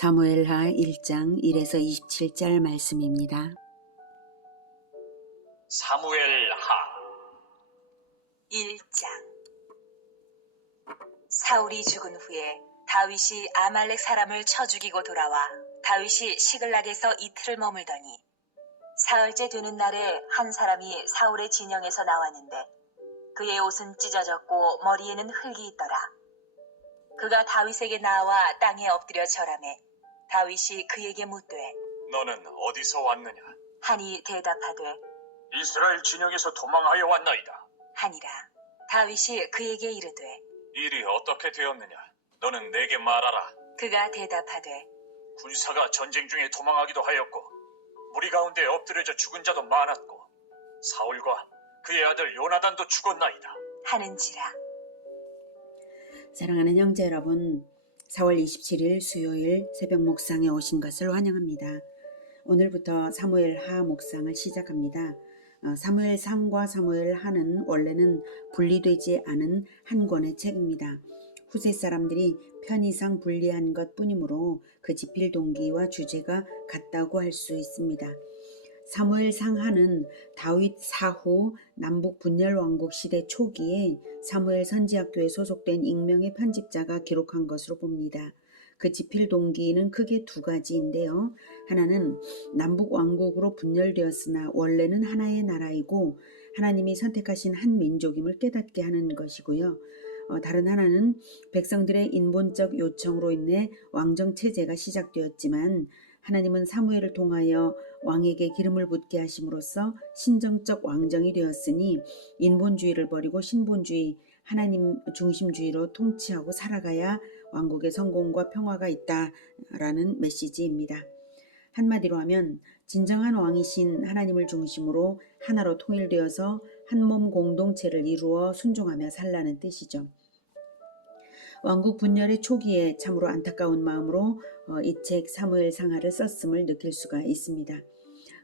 사무엘하 1장 1에서 27절 말씀입니다. 사무엘하 1장. 사울이 죽은 후에 다윗이 아말렉 사람을 쳐 죽이고 돌아와 다윗이 시글락에서 이틀을 머물더니 사흘째 되는 날에 한 사람이 사울의 진영에서 나왔는데 그의 옷은 찢어졌고 머리에는 흙이 있더라. 그가 다윗에게 나와 땅에 엎드려 절하매 다윗이 그에게 묻되 너는 어디서 왔느냐? 하니 대답하되 이스라엘 진영에서 도망하여 왔나이다. 하니라. 다윗이 그에게 이르되 일이 어떻게 되었느냐? 너는 내게 말하라. 그가 대답하되 군사가 전쟁 중에 도망하기도 하였고 무리 가운데 엎드려져 죽은 자도 많았고 사울과 그의 아들 요나단도 죽었나이다. 하는지라. 사랑하는 형제 여러분, 4월 27일 수요일 새벽 묵상에 오신 것을 환영합니다. 오늘부터 사무엘하 묵상을 시작합니다. 사무엘상과 사무엘하는 원래는 분리되지 않은 한 권의 책입니다. 후세 사람들이 편의상 분리한 것 뿐이므로 그 집필 동기와 주제가 같다고 할 수 있습니다. 사무엘상하는 다윗 사후 남북 분열 왕국 시대 초기에 사무엘 선지학교에 소속된 익명의 편집자가 기록한 것으로 봅니다. 그 집필 동기는 크게 두 가지인데요. 하나는 남북 왕국으로 분열되었으나 원래는 하나의 나라이고 하나님이 선택하신 한 민족임을 깨닫게 하는 것이고요. 다른 하나는 백성들의 인본적 요청으로 인해 왕정 체제가 시작되었지만 하나님은 사무엘을 통하여 왕에게 기름을 붓게 하심으로써 신정적 왕정이 되었으니 인본주의를 버리고 신본주의, 하나님 중심주의로 통치하고 살아가야 왕국의 성공과 평화가 있다라는 메시지입니다. 한마디로 하면 진정한 왕이신 하나님을 중심으로 하나로 통일되어서 한몸 공동체를 이루어 순종하며 살라는 뜻이죠. 왕국 분열의 초기에 참으로 안타까운 마음으로 이 책 사무엘상하를 썼음을 느낄 수가 있습니다.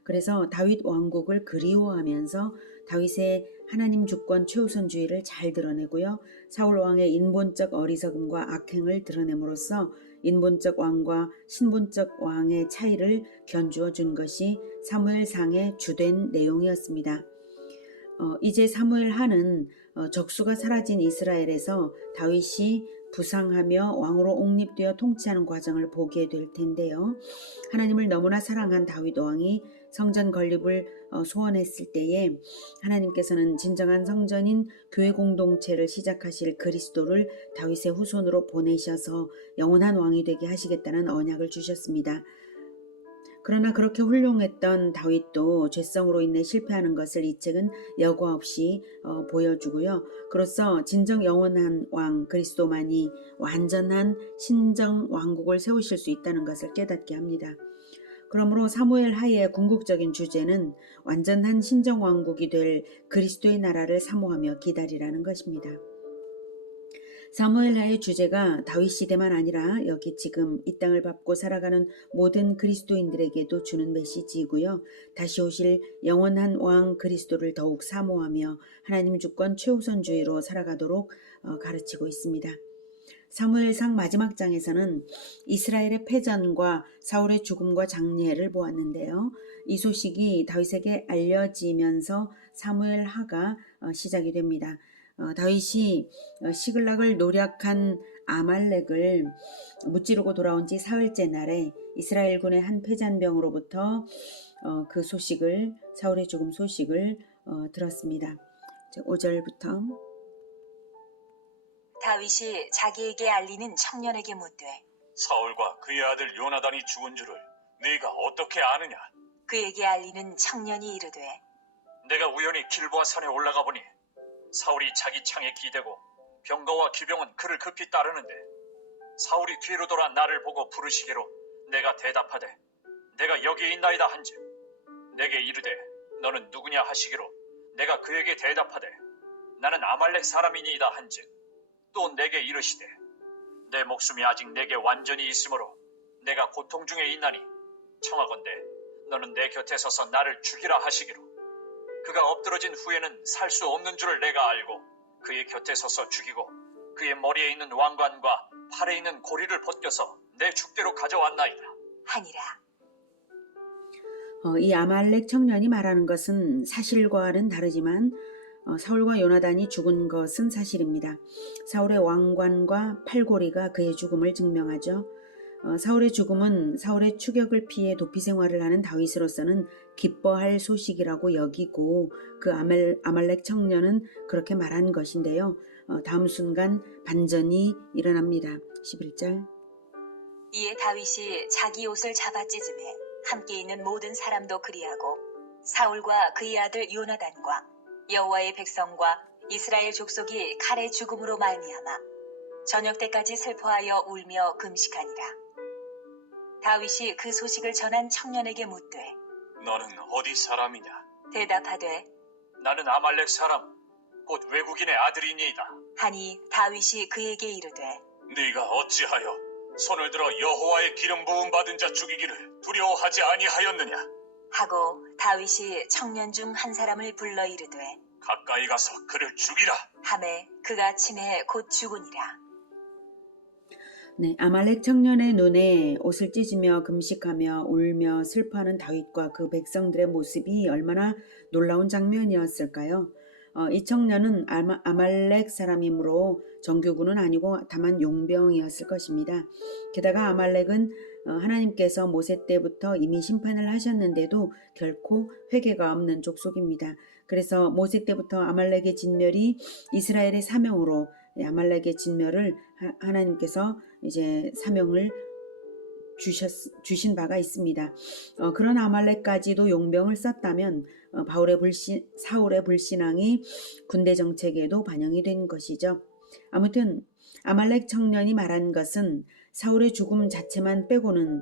그래서 다윗 왕국을 그리워하면서 다윗의 하나님 주권 최우선주의를 잘 드러내고요. 사울 왕의 인본적 어리석음과 악행을 드러냄으로써 인본적 왕과 신본적 왕의 차이를 견주어 준 것이 사무엘상의 주된 내용이었습니다. 이제 사무엘하는 적수가 사라진 이스라엘에서 다윗이 부상하며 왕으로 옹립되어 통치하는 과정을 보게 될 텐데요. 하나님을 너무나 사랑한 다윗 왕이 성전 건립을 소원했을 때에 하나님께서는 진정한 성전인 교회 공동체를 시작하실 그리스도를 다윗의 후손으로 보내셔서 영원한 왕이 되게 하시겠다는 언약을 주셨습니다. 그러나 그렇게 훌륭했던 다윗도 죄성으로 인해 실패하는 것을 이 책은 여과 없이 보여주고요. 그로써 진정 영원한 왕 그리스도만이 완전한 신정 왕국을 세우실 수 있다는 것을 깨닫게 합니다. 그러므로 사무엘하의 궁극적인 주제는 완전한 신정 왕국이 될 그리스도의 나라를 사모하며 기다리라는 것입니다. 사무엘하의 주제가 다윗 시대만 아니라 여기 지금 이 땅을 밟고 살아가는 모든 그리스도인들에게도 주는 메시지이고요. 다시 오실 영원한 왕 그리스도를 더욱 사모하며 하나님 주권 최우선주의로 살아가도록 가르치고 있습니다. 사무엘상 마지막 장에서는 이스라엘의 패전과 사울의 죽음과 장례를 보았는데요. 이 소식이 다윗에게 알려지면서 사무엘하가 시작이 됩니다. 다윗이 시글락을 노략한 아말렉을 무찌르고 돌아온 지 사흘째 날에 이스라엘군의 한 패잔병으로부터 그 소식을, 사울의 죽음 소식을 들었습니다. 5절부터 다윗이 자기에게 알리는 청년에게 묻되 사울과 그의 아들 요나단이 죽은 줄을 네가 어떻게 아느냐? 그에게 알리는 청년이 이르되 내가 우연히 길보아 산에 올라가 보니 사울이 자기 창에 기대고 병거와 기병은 그를 급히 따르는데 사울이 뒤로 돌아 나를 보고 부르시기로 내가 대답하되 내가 여기 있나이다 한즉 내게 이르되 너는 누구냐 하시기로 내가 그에게 대답하되 나는 아말렉 사람이니이다 한즉 또 내게 이르시되 내 목숨이 아직 내게 완전히 있으므로 내가 고통 중에 있나니 청하건대 너는 내 곁에 서서 나를 죽이라 하시기로 그가 엎드러진 후에는 살 수 없는 줄을 내가 알고 그의 곁에 서서 죽이고 그의 머리에 있는 왕관과 팔에 있는 고리를 벗겨서 내 죽대로 가져왔나이다. 하니라. 이 아말렉 청년이 말하는 것은 사실과는 다르지만 사울과 요나단이 죽은 것은 사실입니다. 사울의 왕관과 팔고리가 그의 죽음을 증명하죠. 사울의 죽음은 사울의 추격을 피해 도피 생활을 하는 다윗으로서는 기뻐할 소식이라고 여기고 그 아말렉 청년은 그렇게 말한 것인데요. 다음 순간 반전이 일어납니다. 11절. 이에 다윗이 자기 옷을 잡아 찢음에 함께 있는 모든 사람도 그리하고 사울과 그의 아들 요나단과 여호와의 백성과 이스라엘 족속이 칼의 죽음으로 말미암아 저녁 때까지 슬퍼하여 울며 금식하니라. 다윗이 그 소식을 전한 청년에게 묻되 너는 어디 사람이냐? 대답하되 나는 아말렉 사람, 곧 외국인의 아들이니이다. 하니 다윗이 그에게 이르되 네가 어찌하여 손을 들어 여호와의 기름 부음 받은 자 죽이기를 두려워하지 아니하였느냐? 하고 다윗이 청년 중 한 사람을 불러 이르되 가까이 가서 그를 죽이라. 하매 그가 침에 곧 죽으니라. 네, 아말렉 청년의 눈에 옷을 찢으며 금식하며 울며 슬퍼하는 다윗과 그 백성들의 모습이 얼마나 놀라운 장면이었을까요? 이 청년은 아말렉 사람이므로 정규군은 아니고 다만 용병이었을 것입니다. 게다가 아말렉은 하나님께서 모세 때부터 이미 심판을 하셨는데도 결코 회개가 없는 족속입니다. 그래서 모세 때부터 아말렉의 진멸이 이스라엘의 사명으로 아말렉의 진멸을 하나님께서 이제 사명을 주신 바가 있습니다. 그런 아말렉까지도 용병을 썼다면 사울의 불신앙이 군대 정책에도 반영이 된 것이죠. 아무튼 아말렉 청년이 말한 것은 사울의 죽음 자체만 빼고는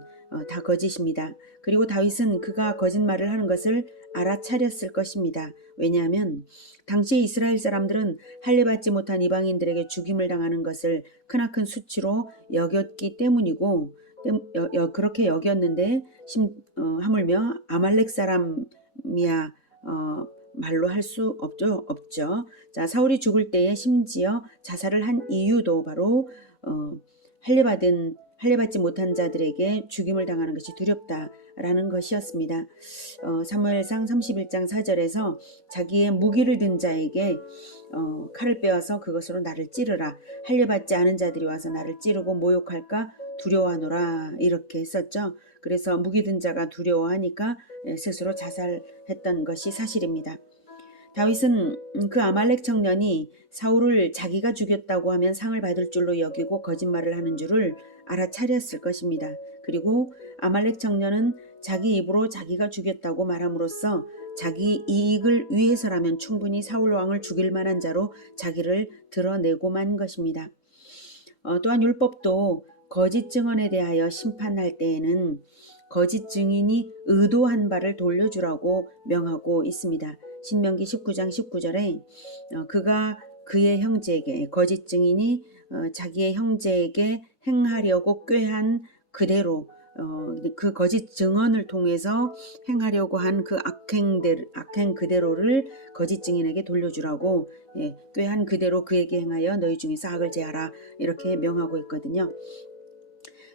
다 거짓입니다. 그리고 다윗은 그가 거짓말을 하는 것을 알아차렸을 것입니다. 왜냐하면 당시 이스라엘 사람들은 할례받지 못한 이방인들에게 죽임을 당하는 것을 크나큰 수치로 여겼기 때문이고 그렇게 여겼는데 하물며 아말렉 사람이야 말로 할 수 없죠. 자, 사울이 죽을 때에 심지어 자살을 한 이유도 바로 할례받지 못한 자들에게 죽임을 당하는 것이 두렵다라는 것이었습니다. 사무엘상 31장 4절에서 자기의 무기를 든 자에게 칼을 빼어서 그것으로 나를 찌르라. 할례받지 않은 자들이 와서 나를 찌르고 모욕할까 두려워하노라 이렇게 했었죠. 그래서 무기 든 자가 두려워하니까 스스로 자살했던 것이 사실입니다. 다윗은 그 아말렉 청년이 사울을 자기가 죽였다고 하면 상을 받을 줄로 여기고 거짓말을 하는 줄을 알아차렸을 것입니다. 그리고 아말렉 청년은 자기 입으로 자기가 죽였다고 말함으로써 자기 이익을 위해서라면 충분히 사울 왕을 죽일 만한 자로 자기를 드러내고만 것입니다. 또한 율법도 거짓 증언에 대하여 심판할 때에는 거짓 증인이 의도한 바를 돌려주라고 명하고 있습니다. 신명기 19장 19절에 그가 그의 형제에게 거짓 증인이 자기의 형제에게 행하려고 꾀한 그대로 그 거짓 증언을 통해서 행하려고 한 그 악행 그대로를 거짓 증인에게 돌려주라고 꾀한 그대로 그에게 행하여 너희 중에서 악을 제하라 이렇게 명하고 있거든요.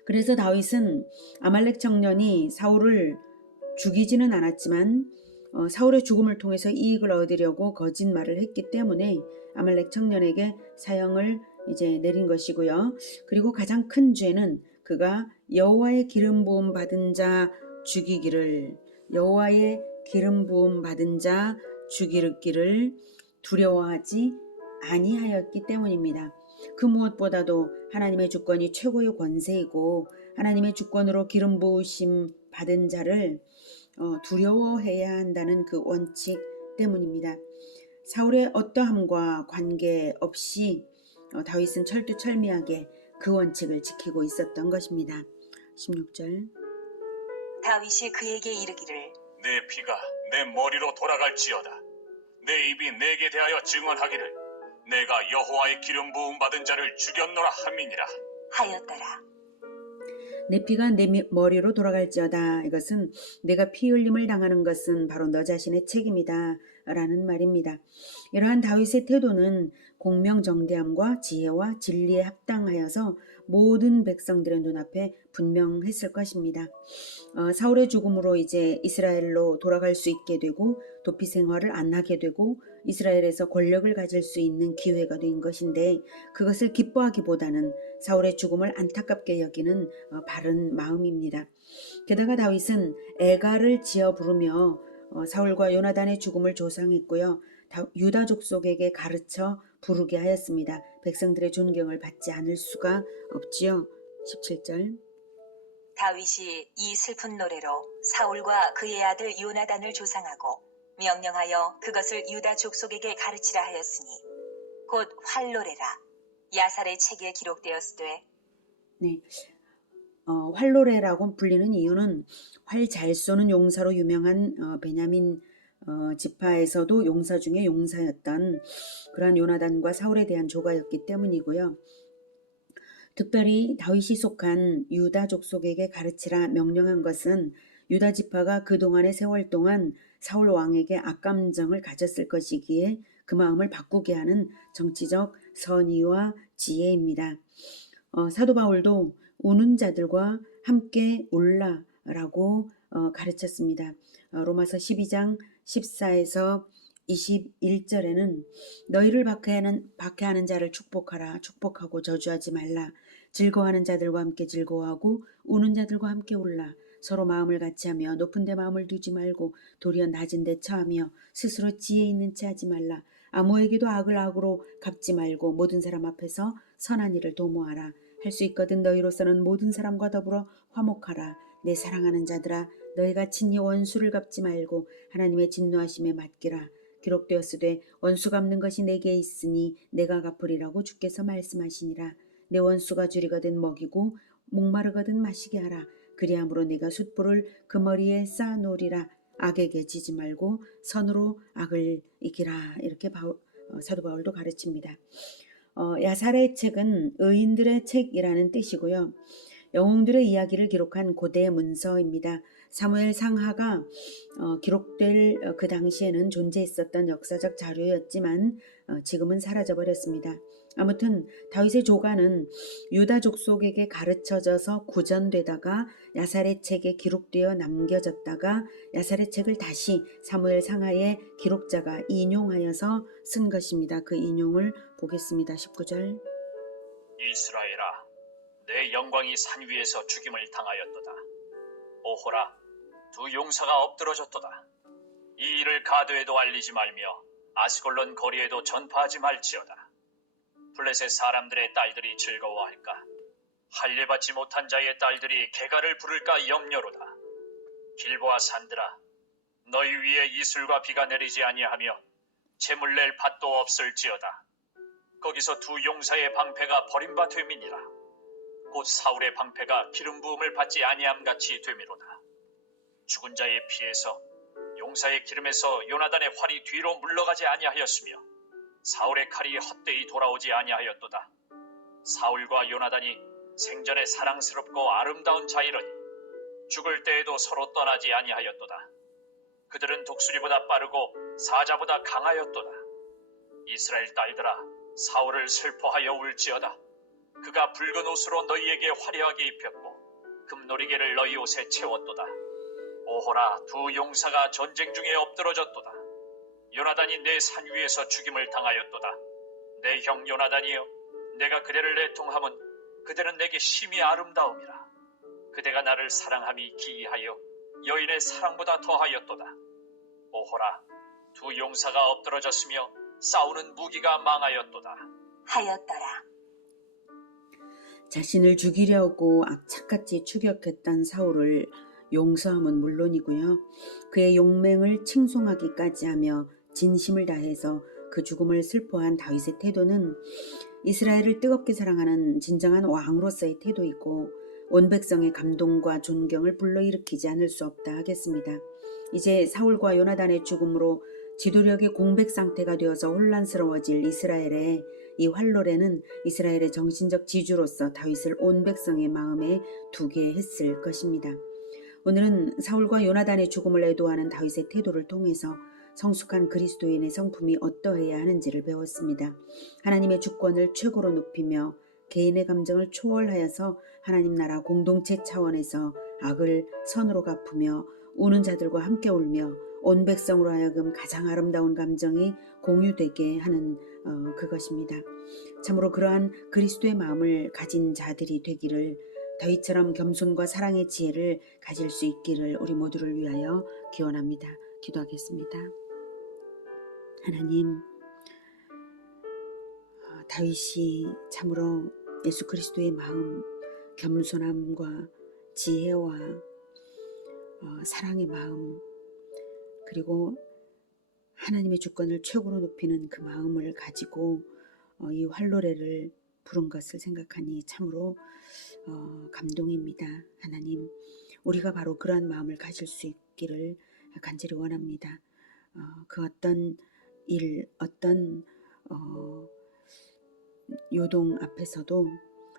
그래서 다윗은 아말렉 청년이 사울을 죽이지는 않았지만 사울의 죽음을 통해서 이익을 얻으려고 거짓말을 했기 때문에 아말렉 청년에게 사형을 이제 내린 것이고요. 그리고 가장 큰 죄는 그가 여호와의 기름 부음 받은 자 죽이기를 두려워하지 아니하였기 때문입니다. 그 무엇보다도 하나님의 주권이 최고의 권세이고 하나님의 주권으로 기름 부으심 받은 자를 두려워해야 한다는 그 원칙 때문입니다. 사울의 어떠함과 관계없이 다윗은 철두철미하게 그 원칙을 지키고 있었던 것입니다. 16절. 다윗이 그에게 이르기를 내 피가 내 머리로 돌아갈지어다. 내 입이 내게 대하여 증언하기를 내가 여호와의 기름 부음 받은 자를 죽였노라 함이니라 하였더라. 내 피가 내 머리로 돌아갈지어다. 이것은 내가 피 흘림을 당하는 것은 바로 너 자신의 책임이다 라는 말입니다. 이러한 다윗의 태도는 공명정대함과 지혜와 진리에 합당하여서 모든 백성들의 눈앞에 분명했을 것입니다. 사울의 죽음으로 이제 이스라엘로 돌아갈 수 있게 되고 도피 생활을 안 하게 되고 이스라엘에서 권력을 가질 수 있는 기회가 된 것인데 그것을 기뻐하기보다는 사울의 죽음을 안타깝게 여기는 바른 마음입니다. 게다가 다윗은 애가를 지어 부르며 사울과 요나단의 죽음을 조상했고요. 유다 족속에게 가르쳐 부르게 하였습니다. 백성들의 존경을 받지 않을 수가 없지요. 17절. 다윗이 이 슬픈 노래로 사울과 그의 아들 요나단을 조상하고 명령하여 그것을 유다 족속에게 가르치라 하였으니 곧 활노래라. 야살의 책에 기록되었으되. 네, 활노래라고 불리는 이유는 활 잘 쏘는 용사로 유명한 베냐민 지파에서도 용사 중에 용사였던 그러한 요나단과 사울에 대한 조가였기 때문이고요. 특별히 다윗이 속한 유다 족속에게 가르치라 명령한 것은 유다 지파가 그동안의 세월 동안 사울 왕에게 악감정을 가졌을 것이기에 그 마음을 바꾸게 하는 정치적 선의와 지혜입니다. 사도 바울도 우는 자들과 함께 울라라고 가르쳤습니다. 로마서 12장 14에서 21절에는 너희를 박해하는 자를 축복하라. 축복하고 저주하지 말라. 즐거워하는 자들과 함께 즐거워하고 우는 자들과 함께 울라. 서로 마음을 같이하며 높은 데 마음을 두지 말고 도리어 낮은 데 처하며 스스로 지혜 있는 채 하지 말라. 아무에게도 악을 악으로 갚지 말고 모든 사람 앞에서 선한 일을 도모하라. 할 수 있거든 너희로서는 모든 사람과 더불어 화목하라. 내 사랑하는 자들아 너희가 친히 원수를 갚지 말고 하나님의 진노하심에 맡기라. 기록되었으되 원수 갚는 것이 내게 있으니 내가 갚으리라고 주께서 말씀하시니라. 내 원수가 줄이거든 먹이고 목마르거든 마시게 하라. 그리함으로 내가 숫불을 그 머리에 쌓아놓으리라. 악에게 지지 말고 선으로 악을 이기라. 이렇게 사도 바울도 가르칩니다. 야살의 책은 의인들의 책이라는 뜻이고요. 영웅들의 이야기를 기록한 고대 문서입니다. 사무엘 상하가 기록될 그 당시에는 존재했었던 역사적 자료였지만 지금은 사라져버렸습니다. 아무튼 다윗의 조가는 유다 족속에게 가르쳐져서 구전되다가 야살의 책에 기록되어 남겨졌다가 야살의 책을 다시 사무엘 상하의 기록자가 인용하여서 쓴 것입니다. 그 인용을 보겠습니다. 19절. 이스라엘아, 내 영광이 산 위에서 죽임을 당하였도다. 오호라, 두 용사가 엎드러졌도다. 이 일을 가드에도 알리지 말며 아스골론 거리에도 전파하지 말지어다. 블레셋 사람들의 딸들이 즐거워할까? 할례받지 못한 자의 딸들이 개가를 부를까 염려로다. 길보아 산들아, 너희 위에 이슬과 비가 내리지 아니하며 재물 낼 밭도 없을지어다. 거기서 두 용사의 방패가 버림바 됨이니라. 곧 사울의 방패가 기름 부음을 받지 아니함 같이 됨이로다. 죽은 자의 피에서 용사의 기름에서 요나단의 활이 뒤로 물러가지 아니하였으며 사울의 칼이 헛되이 돌아오지 아니하였도다. 사울과 요나단이 생전에 사랑스럽고 아름다운 자이러니 죽을 때에도 서로 떠나지 아니하였도다. 그들은 독수리보다 빠르고 사자보다 강하였도다. 이스라엘 딸들아, 사울을 슬퍼하여 울지어다. 그가 붉은 옷으로 너희에게 화려하게 입혔고 금놀이개를 너희 옷에 채웠도다. 오호라, 두 용사가 전쟁 중에 엎드러졌도다. 요나단이 내 산 위에서 죽임을 당하였도다. 내 형 요나단이여, 내가 그대를 애통함은 그대는 내게 심히 아름다움이라. 그대가 나를 사랑함이 기이하여 여인의 사랑보다 더하였도다. 오호라, 두 용사가 엎드러졌으며 싸우는 무기가 망하였도다. 하였더라. 자신을 죽이려고 악착같이 추격했던 사울을 용서함은 물론이고요. 그의 용맹을 칭송하기까지 하며 진심을 다해서 그 죽음을 슬퍼한 다윗의 태도는 이스라엘을 뜨겁게 사랑하는 진정한 왕으로서의 태도이고 온 백성의 감동과 존경을 불러일으키지 않을 수 없다 하겠습니다. 이제 사울과 요나단의 죽음으로 지도력의 공백 상태가 되어서 혼란스러워질 이스라엘의 이 활노래는 이스라엘의 정신적 지주로서 다윗을 온 백성의 마음에 두게 했을 것입니다. 오늘은 사울과 요나단의 죽음을 애도하는 다윗의 태도를 통해서 성숙한 그리스도인의 성품이 어떠해야 하는지를 배웠습니다. 하나님의 주권을 최고로 높이며 개인의 감정을 초월하여서 하나님 나라 공동체 차원에서 악을 선으로 갚으며 우는 자들과 함께 울며 온 백성으로 하여금 가장 아름다운 감정이 공유되게 하는 그것입니다. 참으로 그러한 그리스도의 마음을 가진 자들이 되기를, 다윗처럼 겸손과 사랑의 지혜를 가질 수 있기를 우리 모두를 위하여 기원합니다. 기도하겠습니다. 하나님, 다윗이 참으로 예수 그리스도의 마음, 겸손함과 지혜와 사랑의 마음, 그리고 하나님의 주권을 최고로 높이는 그 마음을 가지고 이 활노래를 부른 것을 생각하니 참으로 감동입니다. 하나님, 우리가 바로 그러한 마음을 가질 수 있기를 간절히 원합니다. 그 어떤 일, 어떤 요동 앞에서도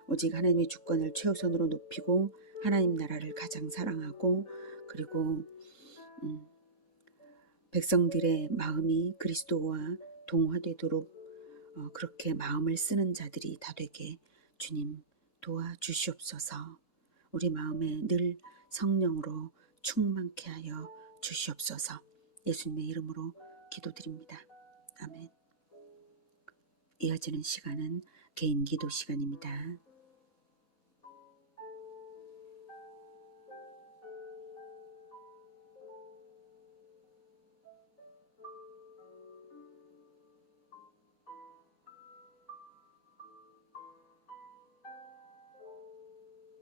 오직 하나님의 주권을 최우선으로 높이고 하나님 나라를 가장 사랑하고, 그리고 백성들의 마음이 그리스도와 동화되도록 그렇게 마음을 쓰는 자들이 다 되게 주님 도와주시옵소서. 우리 마음에 늘 성령으로 충만케 하여 주시옵소서. 예수님의 이름으로 기도드립니다. 아멘. 이어지는 시간은 개인 기도 시간입니다.